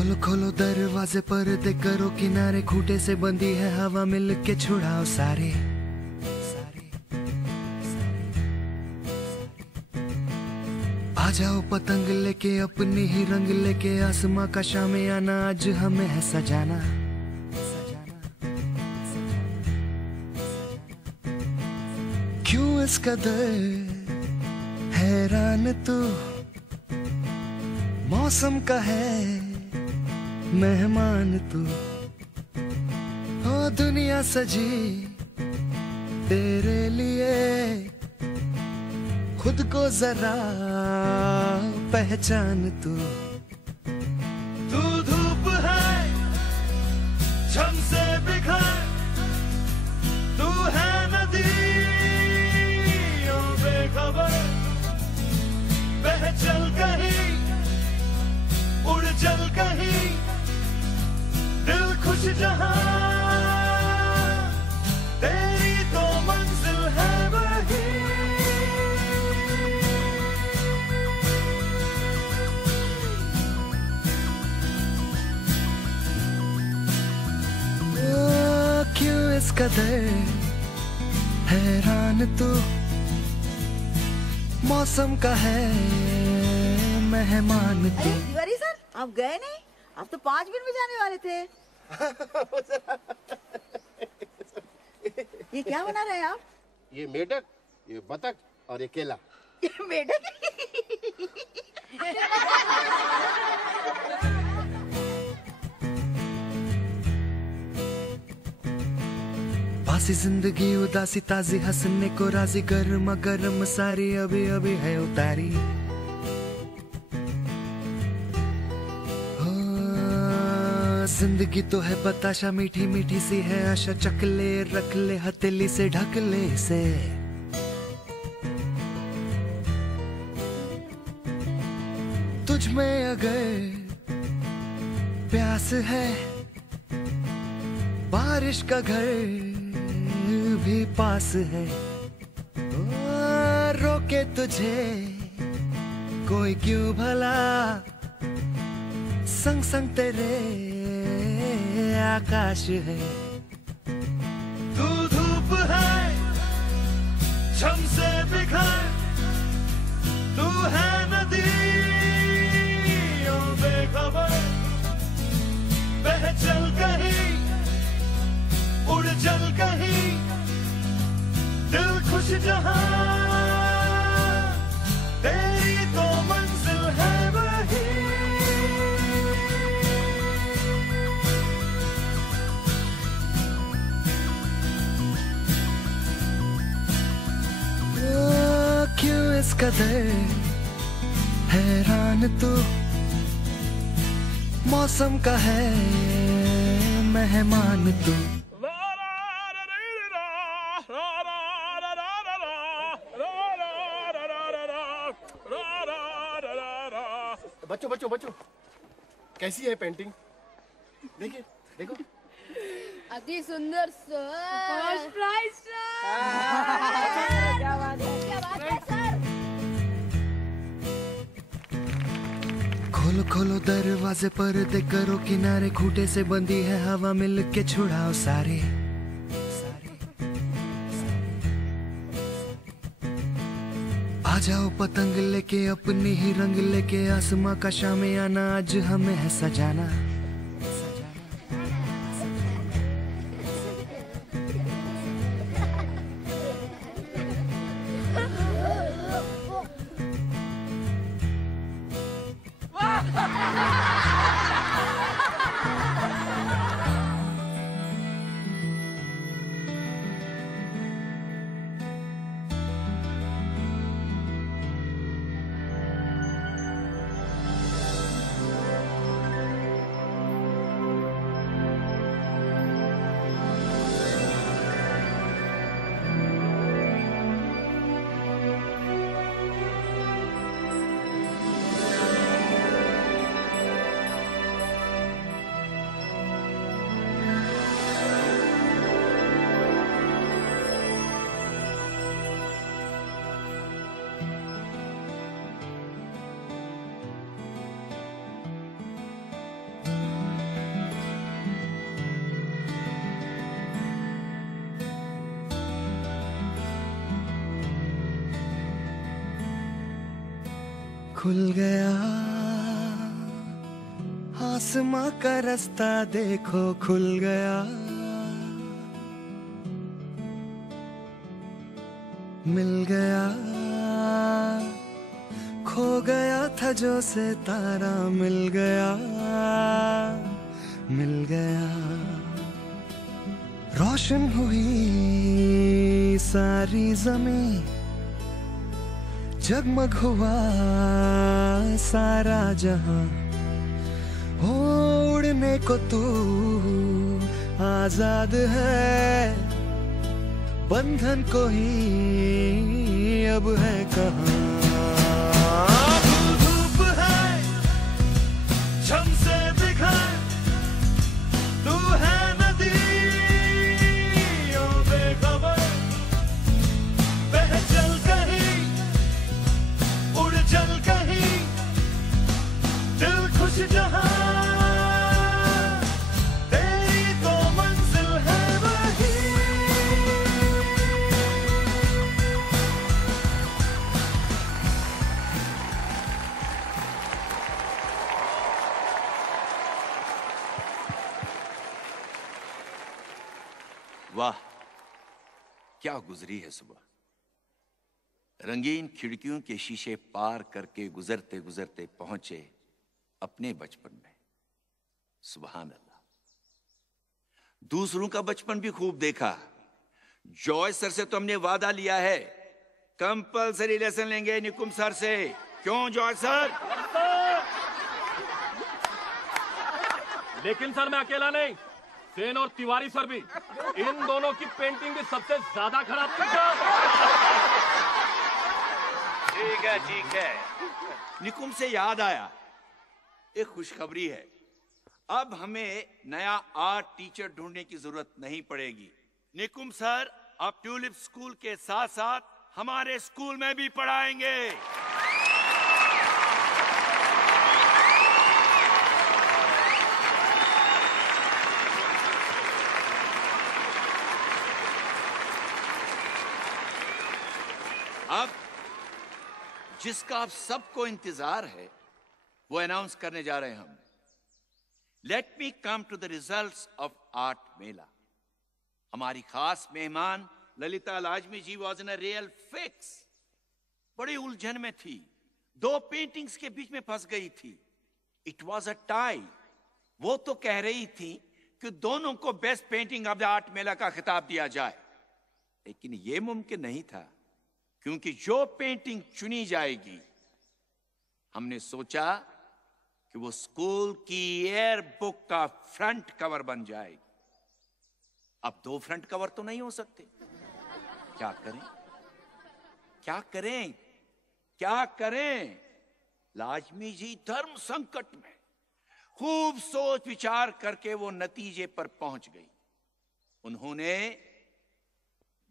खोलो खोलो दरवाजे पर्दे करो किनारे, खूंटे से बंदी है हवा मिल के छुड़ाओ सारे। आ जाओ पतंग लेके अपनी ही रंग लेके, आसमां का शामे आना आज हमें है सजाना। क्यों इस कदर हैरान तू, मौसम का है मेहमान तू। ओ दुनिया सजी तेरे लिए, खुद को जरा पहचान तू। तू धूप है झम से बिखर, तू है नदी ओ बेखबर। बह चल कहीं उड़ चल कहीं, दिल खुश जहां तेरी तो मंजिल है वही। क्यों इस कदर हैरान तू, मौसम का है मेहमान तू। तिवारी सर आप गए नहीं, आप तो 5 मिनट में जाने वाले थे। ये क्या बना रहे हैं आप? ये मेढक, ये बतख और ये केला। ये मेढक। बासी जिंदगी उदासी ताजी हंसने को राजी, गर्मा गर्म सारी अभी अभी है उतारी। हो जिंदगी तो है बताशा, मीठी मीठी सी है आशा, चकले रख ले हथेली से ढक ले से। तुझ में अगर प्यास है, बारिश का घर भी पास है। रोके तुझे कोई क्यों भला, संग संग तेरे आकाश है। तू धूप है झम से बिखर, तू है नदी ओ बेखबर। बह चल कहीं उड़ चल कहीं, दिल खुश जहां तेरी तो मंजिल है वही। क्यों इस कदर हैरान तू, मौसम का है मेहमान तू। बच्चों बच्चों बच्चों, कैसी है पेंटिंग? देखिए देखो। अति सुंदर सर। First prize sir. क्या बात है, क्या बात है सर। खोलो खोलो दरवाजे पर्दे करो किनारे, खूंटे से बंदी है हवा मिल के छुड़ाओ सारे। आ जाओ पतंग लेके अपनी ही रंग लेके, आसमां का शामे आना आज हमें है सजाना। खुल गया आसमां का रास्ता देखो खुल गया, मिल गया खो गया था जो सितारा, मिल गया मिल गया। रोशन हुई सारी ज़मीं, जगमग हुआ सारा जहां, उड़ने को तू आजाद है, बंधन को ही अब है कहाँ। धूप है झम से दिखाए, तू है नदी ओ बेखबर, बह चल कहीं उड़ चल कहीं, दिल खुश जहां तेरी तो मंजिल है वही। वाह, क्या गुजरी है सुबह। रंगीन खिड़कियों के शीशे पार करके गुजरते गुजरते पहुंचे अपने बचपन में। सुभान अल्लाह। दूसरों का बचपन भी खूब देखा। जॉय सर से तो हमने वादा लिया है, कंपलसरी लेसन लेंगे निकुम सर से। क्यों जॉय सर? लेकिन सर मैं अकेला नहीं, सेन और तिवारी सर भी। इन दोनों की पेंटिंग भी सबसे ज्यादा खराब थी सर। ठीक है ठीक है। निकुम से याद आया, एक खुशखबरी है। अब हमें नया आर्ट टीचर ढूंढने की जरूरत नहीं पड़ेगी। निकुम सर अब ट्यूलिप स्कूल के साथ साथ हमारे स्कूल में भी पढ़ाएंगे। अब जिसका आप सबको इंतजार है वो अनाउंस करने जा रहे हैं हम। Let me come to the results of art mela. हमारी खास मेहमान Lalita Lajmi ji was in a real fix. बड़ी उलझन में थी, दो पेंटिंग्स के बीच में फंस गई थी। It was a tie. वो तो कह रही थी कि दोनों को best painting of the art mela का खिताब दिया जाए, लेकिन यह मुमकिन नहीं था क्योंकि जो पेंटिंग चुनी जाएगी, हमने सोचा कि वो स्कूल की एयर बुक का फ्रंट कवर बन जाएगी। अब दो फ्रंट कवर तो नहीं हो सकते। क्या करें क्या करें क्या करें? लाजमी जी धर्म संकट में खूब सोच विचार करके वो नतीजे पर पहुंच गई। उन्होंने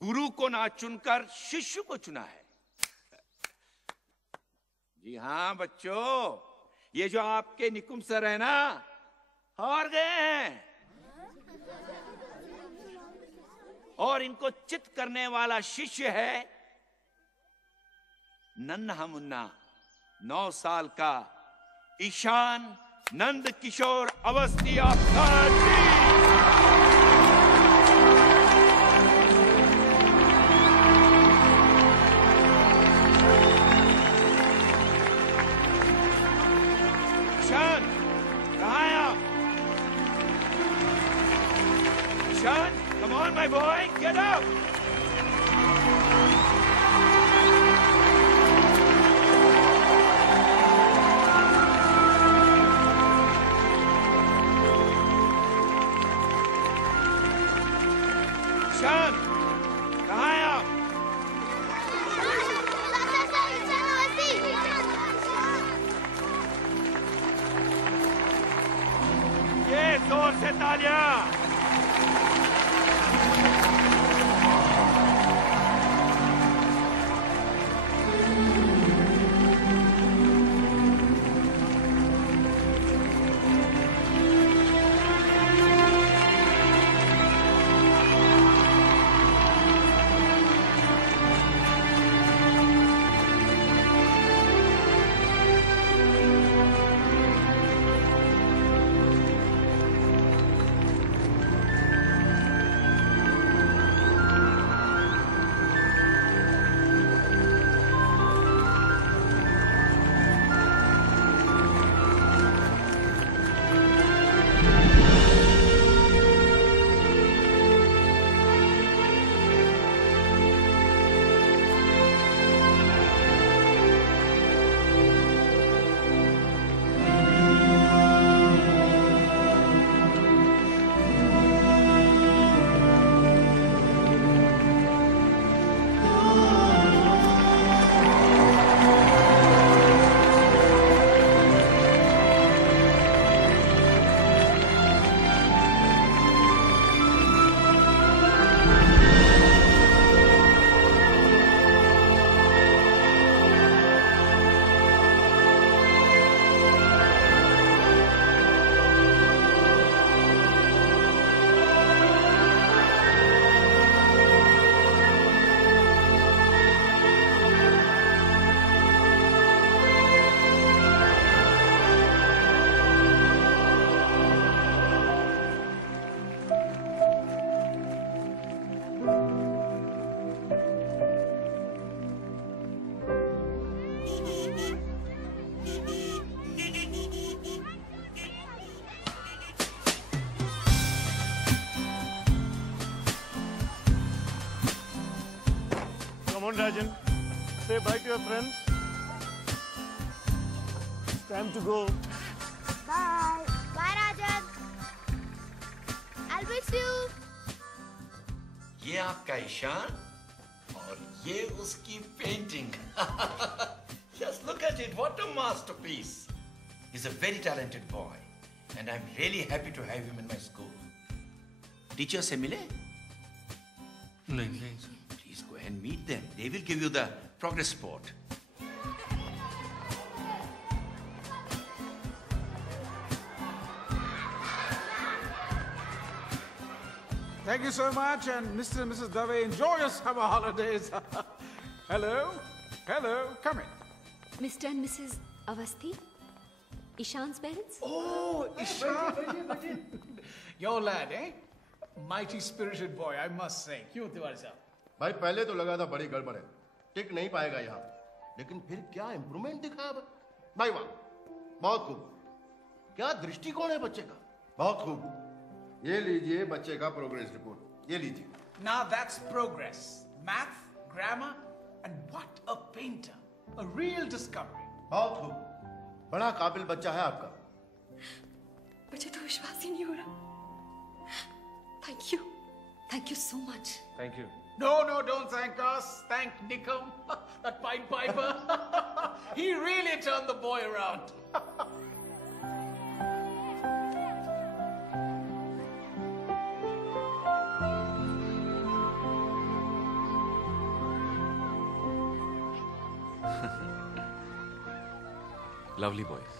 गुरु को ना चुनकर शिष्य को चुना है। जी हां बच्चों, ये जो आपके निकुम सर है ना, हार गए हैं और इनको चित करने वाला शिष्य है नन्हा मुन्ना 9 साल का ईशान नंद किशोर अवस्थी अवतार जी। ईशान, कहाँ हैं आप? Ishan, come on my boy, get up! Ishan, कहाँ हैं आप? ये जोर से तालियां! on, Rajan. Say bye to your friends. It's time to go. Bye. Bye, Rajan. I'll miss you. ये आपका ईशान और ये उसकी painting. Just look at it. What a masterpiece. He's a very talented boy, and I'm really happy to have him in my school. Teacher से मिले? नहीं. Please go and meet them. They will give you the progress report. Thank you so much, and Mr. and Mrs. Dave, enjoy your summer holidays. Hello, come in. Mr. and Mrs. Avasthi, Ishan's parents? Oh, Ishan. Your lad, eh? Mighty spirited boy, I must say. क्यों तिवारी साहब? भाई पहले तो लगा था बड़ी गड़बड़ है, टिक नहीं पाएगा यहाँ, लेकिन फिर क्या इम्प्रूवमेंट दिखा अब? भाई वाह, बहुत खूब. क्या दृष्टिकोण है बच्चे का, बहुत खूब. ये लीजिए बच्चे का प्रोग्रेस रिपोर्ट, ये लीजिए. Now that's progress. Math, grammar, and what a painter. A real discovery. बहुत खूब, बड़ा काबिल बच्चा है आपका. मुझे तो विश्वास ही नहीं हो रहा. Thank you so much. Thank you. No, don't thank us. Thank Nikom, that Pied Piper. He really turned the boy around. Lovely boys.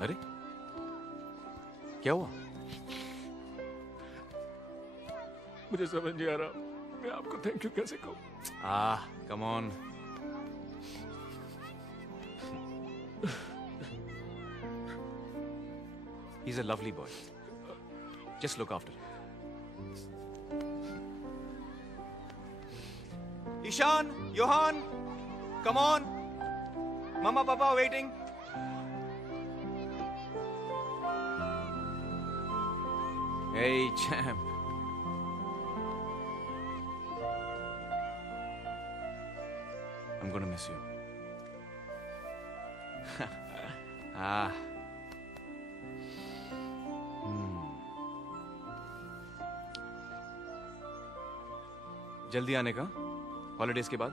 अरे क्या हुआ? मुझे समझ नहीं आ रहा मैं आपको थैंक यू कैसे कहूं. Come on. He's a lovely boy. Just look after him. Ishan, Johan, come on. Mama, Papa waiting. Hey, champ. I'm gonna miss you. जल्दी आने का हॉलिडेज के बाद.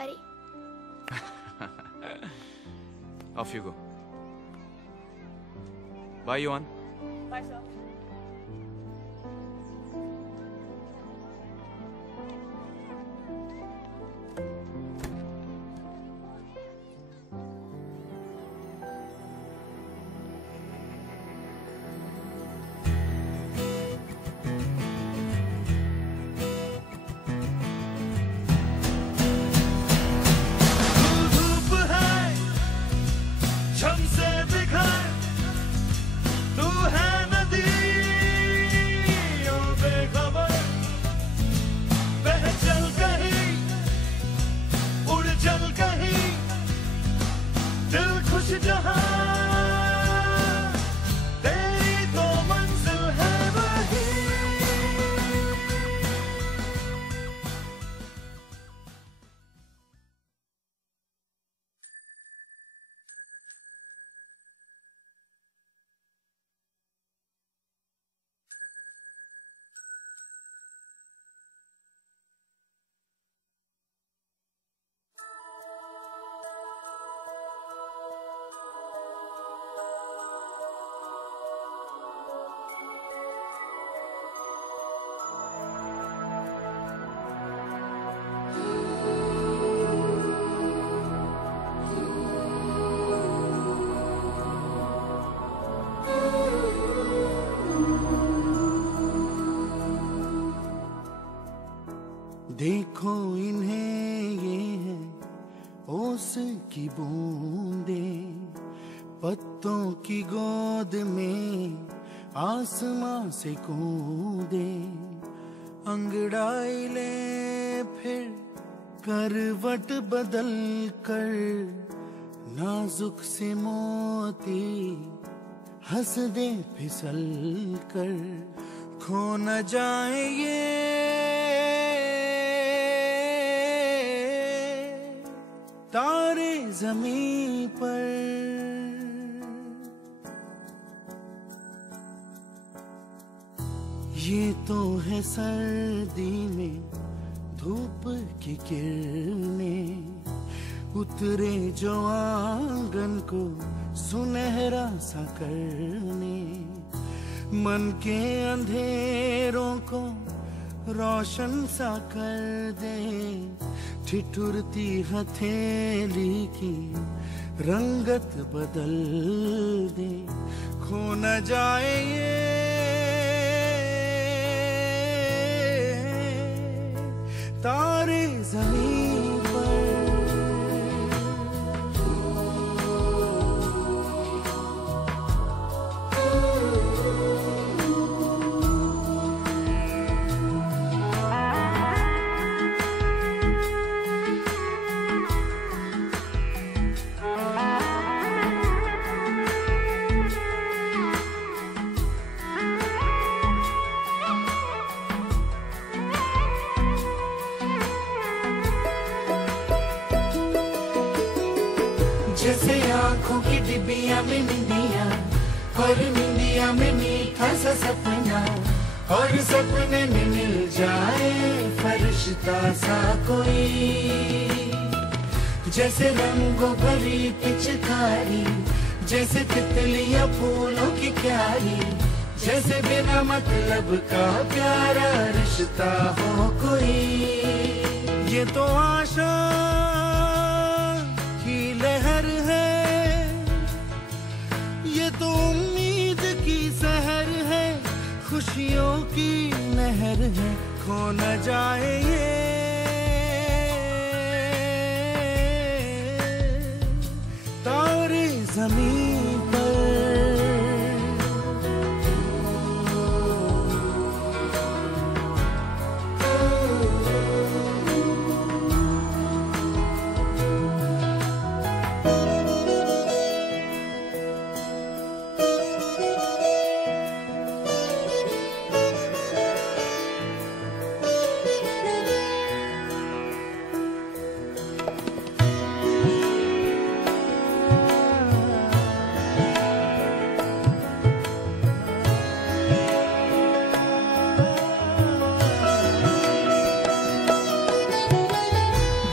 अरे Off you go. Bye, Johan. Bye, sir. धूप है छम से बिखर, तू है नदियों बेखबर, बह चल कहीं उड़ चल कहीं, दिल खुश जहां तेरी तो मंजिल है वही. देखो इन्हें ये है ओस की बूंदें, पत्तों की गोद में आसमां से कूदे, अंगड़ाई ले फिर करवट बदल कर, नाजुक से मोती हंस दे फिसल कर, खो न जाए ये तारे ज़मीं पर। ये तो है सर्दी में धूप की किरणें, उतरे जो आंगन को सुनहरा सा करने, मन के अंधेरों को रोशन सा कर दे, ठिठुरती हथेली की रंगत बदल दे, खो न जाए ये तारे ज़मीं पर। जैसे आँखों की डिबिया में निंदिया, और निंदिया में मीठा सा सपना, और सपने में मिल जाए फरिश्ता सा कोई। जैसे रंगों भरी पिचकारी, जैसे तितलियां फूलों की क्यारी, जैसे बिना मतलब का प्यारा रिश्ता हो कोई। ये तो आशा लहर है, ये तो उम्मीद की सहर है, खुशियों की नहर है, खो न जाए ये तारे ज़मीं पर।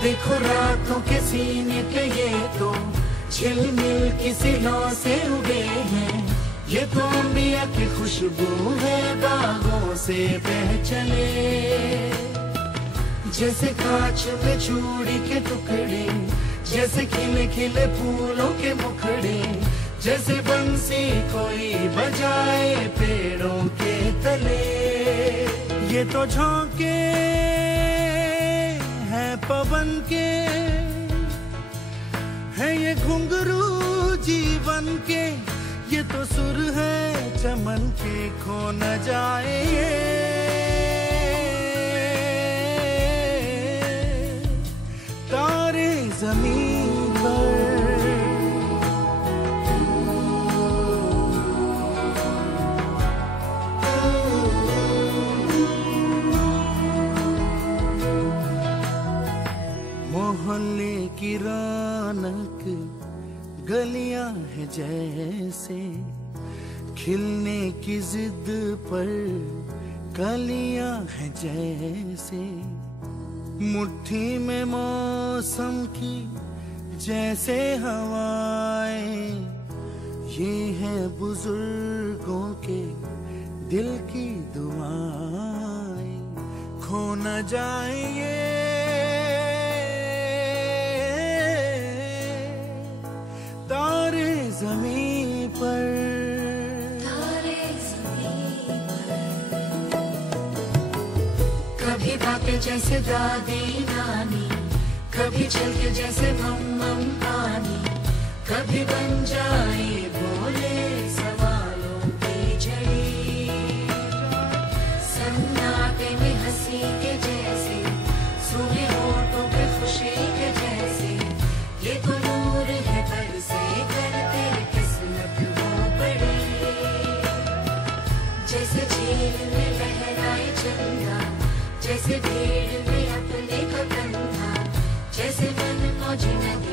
देखो रातों के सीने पे ये तो झिलमिल की सिलों से उगे हैं, ये तो अंबिया की खुशबू है बागों से बह चले। जैसे कांच में चूड़ी के टुकड़े, जैसे खिले खिले फूलों के मुखड़े, जैसे बंसी कोई बजाए पेड़ों के तले। ये तो झोंके पवन के है, ये घुंघरू जीवन के, ये तो सुर है चमन के, खो न जाए ये तारे ज़मीं पर। मोहल्ले की रौनक गलियां है जैसे, खिलने की जिद पर कलियां है जैसे, मुट्ठी में मौसम की जैसे हवाएं, ये है बुजुर्गों के दिल की दुआएं, खो न जाए ये तारे ज़मीं पर। तारे ज़मीं पर। कभी बातें जैसे दादी नानी, कभी चलके जैसे मम पानी, कभी बन जाए बोले सवालों की झड़ी, सन्नाटे में हंसी के जैसे, सूखे होठों पे खुशी के जैसे, ये तो नूर है बरसे कर तेरी किस्मत हो बड़ी। मौजी में